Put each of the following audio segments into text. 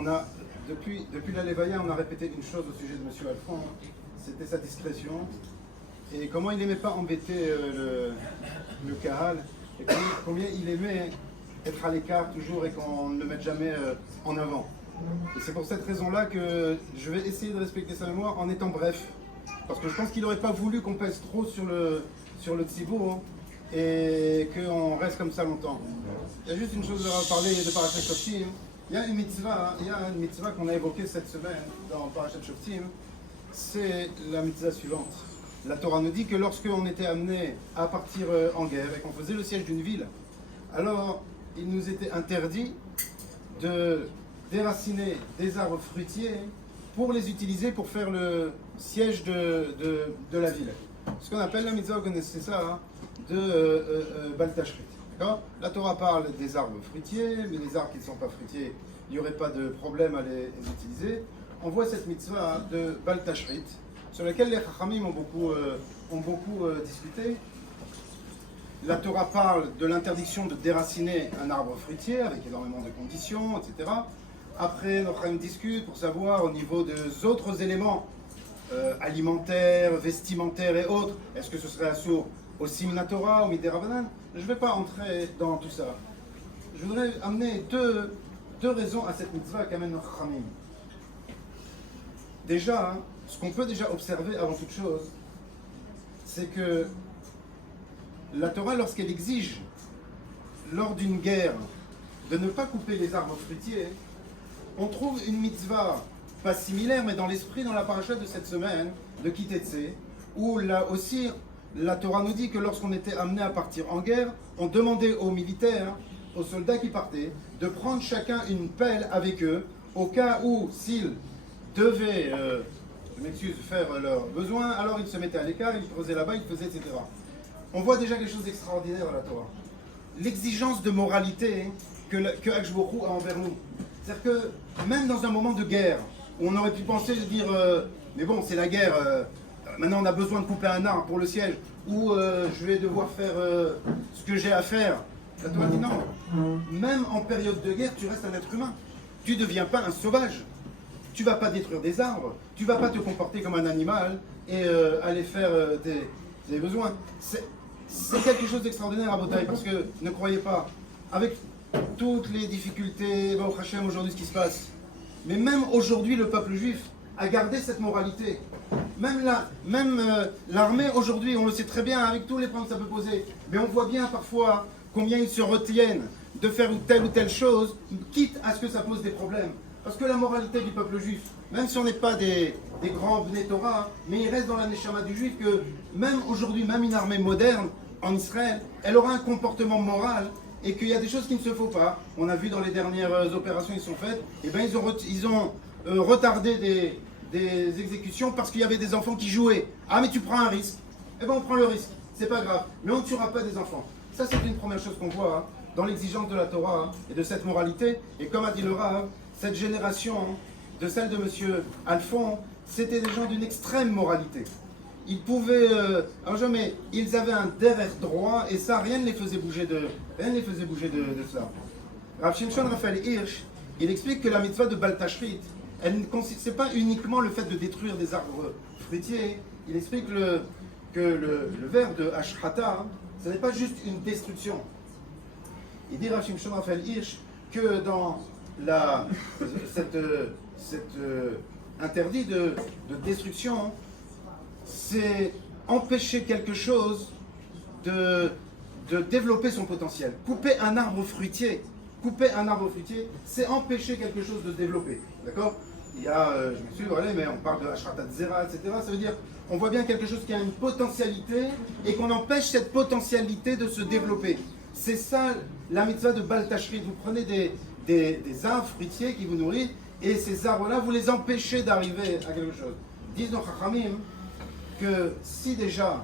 on a, depuis la Lévaïa, on a répété une chose au sujet de M. Alphonse, c'était sa discrétion et comment il n'aimait pas embêter le Kahal et combien il aimait être à l'écart toujours et qu'on ne le mette jamais en avant. Et c'est pour cette raison-là que je vais essayer de respecter sa mémoire en étant bref. Parce que je pense qu'il n'aurait pas voulu qu'on pèse trop sur le tzibour hein, et qu'on reste comme ça longtemps. Il y a juste une chose à parler de Parashat Shoftim. Il y a une mitzvah qu'on a évoquée cette semaine dans Parashat Shoftim. C'est la mitzvah suivante. La Torah nous dit que lorsqu'on était amené à partir en guerre et qu'on faisait le siège d'une ville, alors il nous était interdit de déraciner des arbres fruitiers pour les utiliser pour faire le siège de la ville. Ce qu'on appelle la mitzvah, vous connaissez ça, hein, de Bal Tashrit. La Torah parle des arbres fruitiers, mais les arbres qui ne sont pas fruitiers, il n'y aurait pas de problème à les utiliser. On voit cette mitzvah de Bal Tashrit, sur laquelle les Chachamim ont beaucoup discuté. La Torah parle de l'interdiction de déraciner un arbre fruitier avec énormément de conditions, etc. Après, nos Chachamim discutent pour savoir au niveau des autres éléments alimentaires, vestimentaires et autres, est-ce que ce serait assourd aussi Minatora ou Miderabanan? Je ne vais pas entrer dans tout ça. Je voudrais amener deux raisons à cette mitzvah qu'amène nos Chachamim. Déjà, ce qu'on peut déjà observer avant toute chose, c'est que la Torah, lorsqu'elle exige, lors d'une guerre, de ne pas couper les arbres fruitiers, on trouve une mitzvah, pas similaire, mais dans l'esprit, dans la paracha de cette semaine, de Kitetse, où là aussi, la Torah nous dit que lorsqu'on était amené à partir en guerre, on demandait aux militaires, aux soldats qui partaient, de prendre chacun une pelle avec eux, au cas où, s'ils devaient, je m'excuse, faire leurs besoins, alors ils se mettaient à l'écart, ils creusaient là-bas, ils faisaient, etc. On voit déjà quelque chose d'extraordinaire à la Torah. L'exigence de moralité que Akadosh Baruch Hu a envers nous. C'est-à-dire que même dans un moment de guerre, où on aurait pu penser de dire mais bon, c'est la guerre, maintenant on a besoin de couper un arbre pour le siège, ou je vais devoir faire ce que j'ai à faire. La Torah dit non. Même en période de guerre, tu restes un être humain. Tu ne deviens pas un sauvage. Tu ne vas pas détruire des arbres. Tu ne vas pas te comporter comme un animal et aller faire tes besoins. C'est quelque chose d'extraordinaire à Botaï, parce que ne croyez pas, avec toutes les difficultés, au Hachem aujourd'hui ce qui se passe, mais même aujourd'hui le peuple juif a gardé cette moralité. Même l'armée aujourd'hui, on le sait très bien avec tous les problèmes que ça peut poser, mais on voit bien parfois combien ils se retiennent de faire telle ou telle chose, quitte à ce que ça pose des problèmes. Parce que la moralité du peuple juif, même si on n'est pas des grands Bnei Torah, mais il reste dans la Neshama du juif que même aujourd'hui, même une armée moderne en Israël, elle aura un comportement moral et qu'il y a des choses qui ne se font pas. On a vu dans les dernières opérations qui sont faites, et ben ils ont retardé des exécutions parce qu'il y avait des enfants qui jouaient. Ah mais tu prends un risque. Eh ben on prend le risque, c'est pas grave, mais on ne tuera pas des enfants. Ça c'est une première chose qu'on voit hein, dans l'exigence de la Torah hein, et de cette moralité. Et comme a dit le Rav, cette génération de celle de M. Alphonse, c'était des gens d'une extrême moralité. Ils pouvaient, mais ils avaient un derrière droit et ça, rien ne les faisait bouger de ça. Rav Shimshon Raphaël Hirsch, il explique que la mitzvah de Bal Tashrit, elle ne consiste pas uniquement le fait de détruire des arbres fruitiers. Il explique que le verbe de Ashrata, ce n'est pas juste une destruction. Il dit Rav Shimshon Raphaël Hirsch que dans cet interdit de destruction, c'est empêcher quelque chose de développer son potentiel. Couper un arbre fruitier, c'est empêcher quelque chose de se développer. D'accord? Il y a, je m'excuse, voilà, mais on parle de Ashratat Zera, etc. Ça veut dire, on voit bien quelque chose qui a une potentialité et qu'on empêche cette potentialité de se développer. C'est ça la mitzvah de Bal Tashrit. Vous prenez des arbres fruitiers qui vous nourrissent et ces arbres-là, vous les empêchez d'arriver à quelque chose. Disent nos Chachamim que si déjà,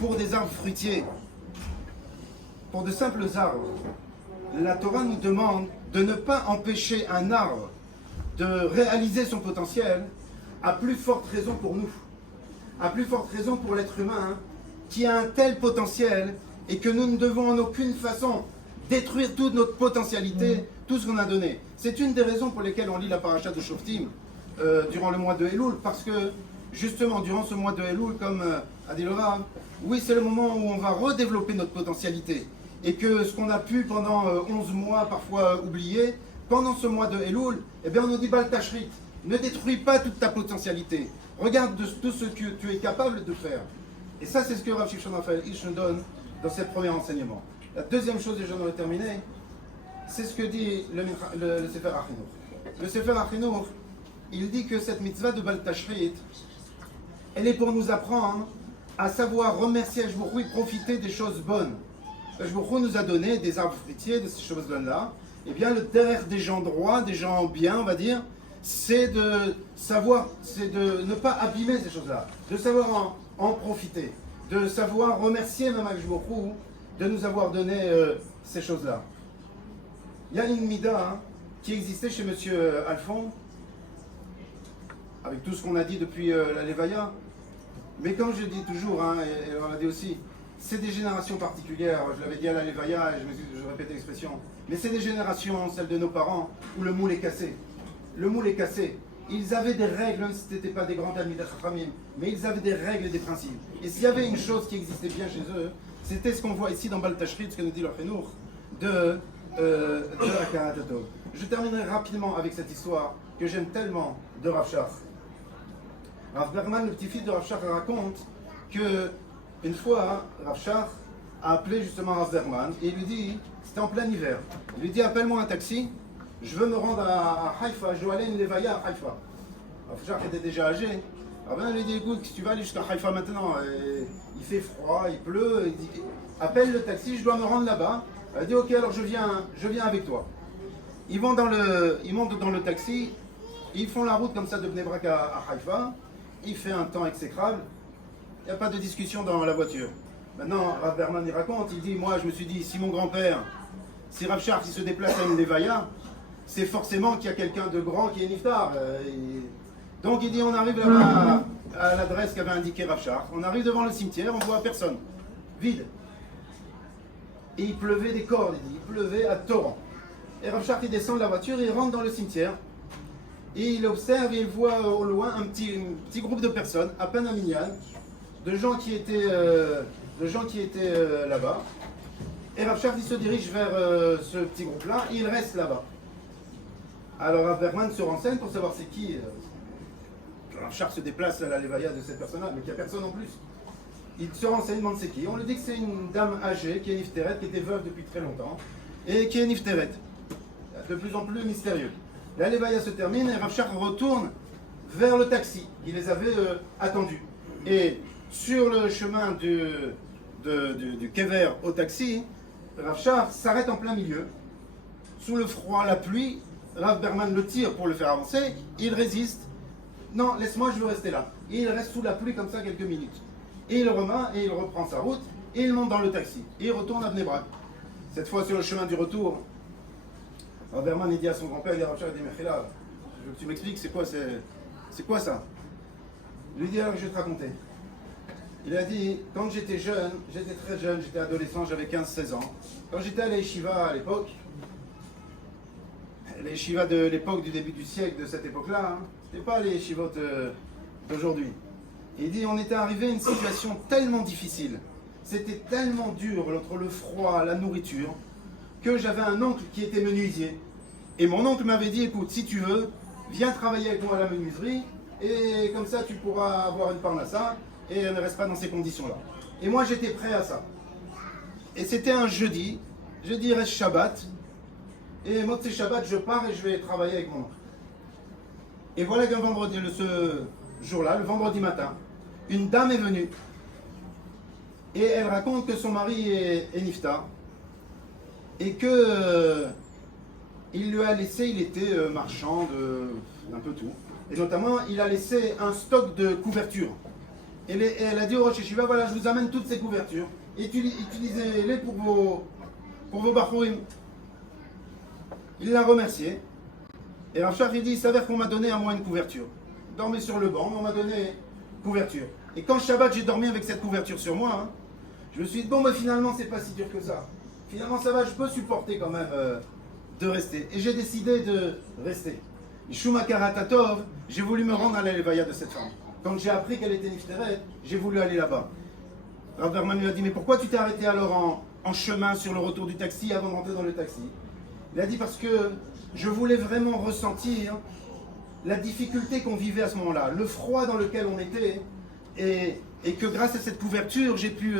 pour des arbres fruitiers, pour de simples arbres, la Torah nous demande de ne pas empêcher un arbre de réaliser son potentiel, à plus forte raison pour nous, à plus forte raison pour l'être humain, qui a un tel potentiel et que nous ne devons en aucune façon détruire toute notre potentialité, tout ce qu'on a donné. C'est une des raisons pour lesquelles on lit la paracha de Shoftim durant le mois de Elul, parce que justement, durant ce mois de Elul, comme a dit le Rav, oui, c'est le moment où on va redévelopper notre potentialité. Et que ce qu'on a pu pendant 11 mois parfois oublier, pendant ce mois de Elul, eh bien on nous dit Bal Tashrit, ne détruis pas toute ta potentialité. Regarde de tout ce que tu es capable de faire. Et ça, c'est ce que Rav Shimshon Raphaël Hirsch nous donne dans ce premier enseignement. La deuxième chose, et j'en aurais terminé, c'est ce que dit le Sefer HaChinuch. Le Sefer HaChinuch, il dit que cette mitzvah de Bal Tashrit, elle est pour nous apprendre à savoir remercier Hashbourou et profiter des choses bonnes. Hashbourou nous a donné des arbres fruitiers, de ces choses-là. Eh bien, le derrière des gens droits, des gens bien, on va dire, c'est de savoir, c'est de ne pas abîmer ces choses-là, de savoir en profiter, de savoir remercier même Hashbourou de nous avoir donné ces choses-là. Il y a une mida qui existait chez Monsieur Alphon, avec tout ce qu'on a dit depuis la Levaya. Mais comme je dis toujours, et on l'a dit aussi, c'est des générations particulières. Je l'avais dit à la Levaya et je répète l'expression. Mais c'est des générations, celles de nos parents, où le moule est cassé. Le moule est cassé. Ils avaient des règles, même si ce n'étaient pas des grands amis d'Achramim, mais ils avaient des règles et des principes. Et s'il y avait une chose qui existait bien chez eux, c'était ce qu'on voit ici dans Bal Tashrit, ce que nous dit le Chenour, de Hakarat Tov. Je terminerai rapidement avec cette histoire que j'aime tellement de Rav Shach. Rav Berman, le petit-fils de Rav Shach, raconte que une fois, Rav Shach a appelé justement Rav Berman et il lui dit, c'était en plein hiver, il lui dit appelle-moi un taxi, je veux me rendre à Haïfa, je dois aller à une levaya à Haïfa. Rav Shach était déjà âgé. Rav Berman lui dit écoute, si tu vas aller jusqu'à Haïfa maintenant, il fait froid, il pleut, il dit appelle le taxi, je dois me rendre là-bas. Elle dit ok, alors je viens avec toi. Ils montent dans le taxi, ils font la route comme ça de Bnei Brak à Haïfa. Il fait un temps exécrable, il n'y a pas de discussion dans la voiture. Maintenant, Rav Berman il raconte, il dit, moi je me suis dit, si mon grand-père, si Rav Shach il se déplace à une levaya, c'est forcément qu'il y a quelqu'un de grand qui est niftar. Donc il dit, on arrive là-bas à l'adresse qu'avait indiqué Rav Shach, on arrive devant le cimetière, on voit personne, vide. Et il pleuvait des cordes, il dit, il pleuvait à torrent. Et Rav Shach il descend de la voiture, il rentre dans le cimetière. Et il observe et il voit au loin un petit groupe de personnes, à peine un minyan, de gens qui étaient, là-bas. Et Rav Shach il se dirige vers ce petit groupe-là, et il reste là-bas. Alors Rav Berman se renseigne pour savoir c'est qui. Rav Shach se déplace à la levaya de cette personne-là, mais qu'il n'y a personne en plus. Il se renseigne, demande c'est qui. On lui dit que c'est une dame âgée, qui est nifteret, qui était veuve depuis très longtemps, et qui est nifteret. De plus en plus mystérieux. La levaya se termine et Rav Shach retourne vers le taxi. Il les avait attendus. Et sur le chemin du Kever au taxi, Rav Shach s'arrête en plein milieu. Sous le froid, la pluie, Rav Berman le tire pour le faire avancer. Il résiste. Non, laisse-moi, je veux rester là. Et il reste sous la pluie comme ça quelques minutes. Et il remet et il reprend sa route. Et il monte dans le taxi. Et il retourne à Bnei Brak. Cette fois sur le chemin du retour, Rav Berman il dit à son grand-père, il dit à Rav Shach, il dit Mechila, je veux que tu m'expliques c'est quoi ça? Il lui dit alors que je vais te raconter. Il a dit, quand j'étais jeune, j'étais très jeune, j'étais adolescent, j'avais 15-16 ans. Quand j'étais à l'Yeshiva à l'époque, les yeshivas de l'époque du début du siècle, de cette époque-là, c'était pas les yeshivot d'aujourd'hui. Il dit, on était arrivé à une situation tellement difficile, c'était tellement dur entre le froid, la nourriture, que j'avais un oncle qui était menuisier. Et mon oncle m'avait dit, écoute, si tu veux, viens travailler avec moi à la menuiserie, et comme ça tu pourras avoir une parnassa, et ne reste pas dans ces conditions-là. Et moi j'étais prêt à ça. Et c'était un jeudi reste Shabbat, et moi c'est Shabbat, je pars et je vais travailler avec mon oncle. Et voilà qu'un vendredi, ce jour-là, le vendredi matin, une dame est venue, et elle raconte que son mari est niftar, et que il lui a laissé, il était marchand d'un peu tout, et notamment il a laissé un stock de couvertures. Et elle a dit au Rosh Yeshiva, voilà, je vous amène toutes ces couvertures, utilisez-les pour vos bachourim. Il l'a remercié, et Rav Shach il dit, il s'avère qu'on m'a donné à moi une couverture. Je dormais sur le banc, on m'a donné couverture. Et quand Shabbat j'ai dormi avec cette couverture sur moi, je me suis dit, bon, mais finalement c'est pas si dur que ça. finalement ça va, je peux supporter quand même de rester. Et j'ai décidé de rester. Shuma Karatatov, j'ai voulu me rendre à l'Elevaya de cette femme. Quand j'ai appris qu'elle était Nifteret, j'ai voulu aller là-bas. Rav Berman lui a dit, mais pourquoi tu t'es arrêté alors en chemin sur le retour du taxi avant de rentrer dans le taxi? Il a dit, parce que je voulais vraiment ressentir la difficulté qu'on vivait à ce moment-là, le froid dans lequel on était, et que grâce à cette couverture, j'ai pu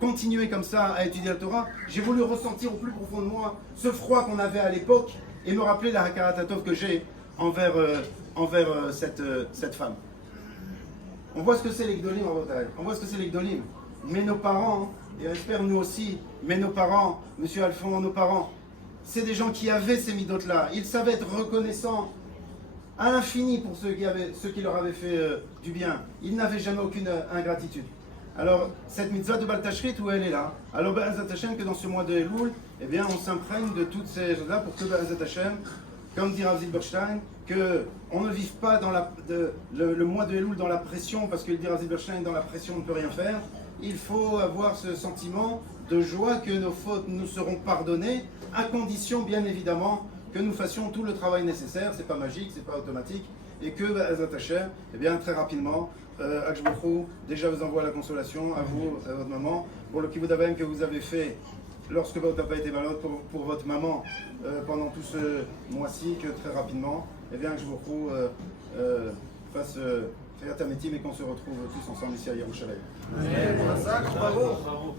continuer comme ça à étudier la Torah. J'ai voulu ressentir au plus profond de moi ce froid qu'on avait à l'époque et me rappeler la Hakarat que j'ai envers cette femme. On voit ce que c'est les Gdolim en Bretagne, on voit ce que c'est les Gdolim. Mais nos parents, et j'espère nous aussi, mais nos parents, Monsieur Alphonse, nos parents, c'est des gens qui avaient ces midotes-là. Ils savaient être reconnaissants à l'infini pour ceux qui leur avaient fait du bien. Ils n'avaient jamais aucune ingratitude. Alors, cette mitzvah de Baal Tashrit, où elle est là? Alors, Be'ezrat Hashem, que dans ce mois de Elul, eh bien, on s'imprègne de toutes ces choses-là pour que Be'ezrat Hashem, comme dit Rav Zilberstein, qu'on ne vive pas dans le mois de Elul dans la pression, parce qu'il dit Rav Zilberstein, dans la pression on ne peut rien faire. Il faut avoir ce sentiment de joie que nos fautes nous seront pardonnées, à condition, bien évidemment, que nous fassions tout le travail nécessaire. C'est pas magique, c'est pas automatique, et que Be'ezrat Hashem, eh bien, très rapidement, Akshbochou déjà vous envoie la consolation, à vous, à votre maman, pour le kibbutz avim que vous avez fait lorsque votre papa était malade, pour votre maman pendant tout ce mois-ci, que très rapidement, eh bien, Akshbochou fasse Kriyat HaMetim et qu'on se retrouve tous ensemble ici à Yerushalayim. Bravo.